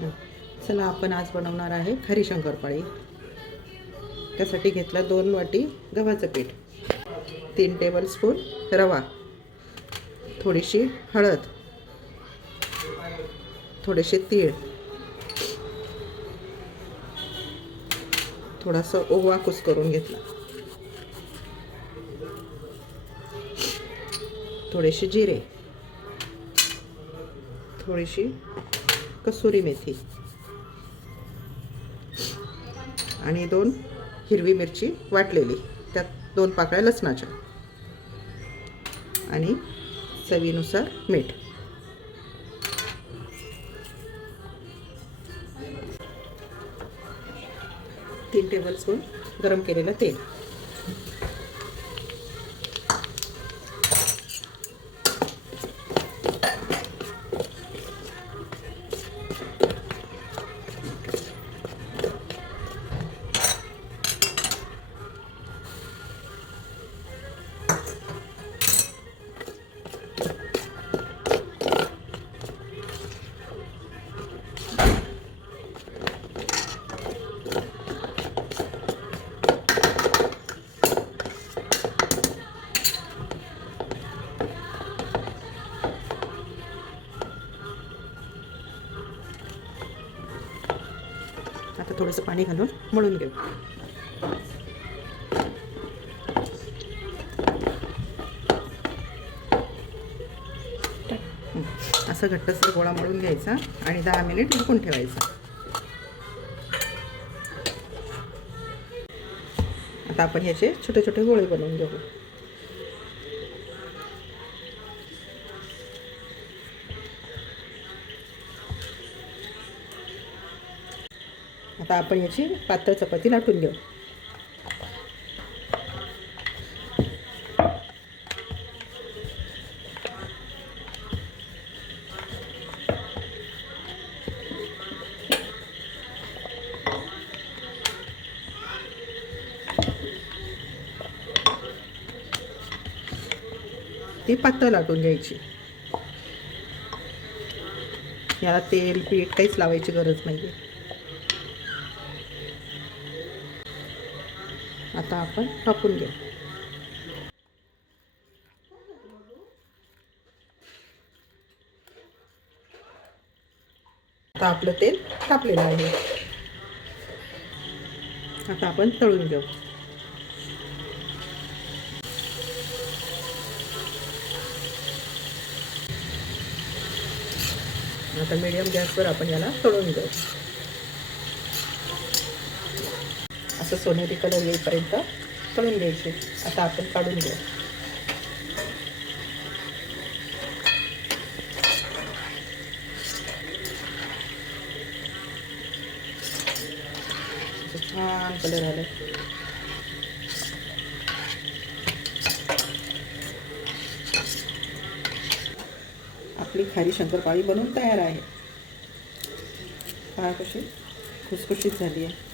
चला आपण आज बनवणार आहे खरी शंकरपाळी. त्यासाठी घेतला दोन वाटी गव्हाचं पीठ तीन टेबलस्पून रवा थोडीशी हळद थोडेसे तीळ थोडासा ओवा कुस करून घेतला. थोडेसे जिरे थोडीशी कसुरी मेथी. आणि दोन हिरवी मिरची वाटलेली. त्यात दोन पाकळ्या लसणाच्या. आणि चवीनुसार मीठ. तीन टेबलस्पून गरम केलेलं तेल. आता थोडंसं पाणी घालून मळून घेऊ. असं घट्टसर गोळा मळून घ्यायचा आणि दहा मिनिट झाकून ठेवायचा. आता आपण ह्याचे छोटे छोटे गोळे बनवून घेऊ. आता आपण याची पातळ चपाती लाटून घेऊ. ती पातळ लाटून घ्यायची. याला तेल पीठ काहीच लावायची गरज नाही आहे आता आपण कापून घेऊ. आता आपलं तेल तापलेलं आहे. आता आपण तळून घेऊ. आता मीडियम गॅसवर आपण याला तळून घेऊ. असं सोनेरी कलर येईपर्यंत तळून घ्यायचे. आता आपण काढून घेऊ. छान कलर आलं आपली खारी शंकरपाळी बनवून तयार आहे. पहा कशी खुसखुशीत झाली आहे.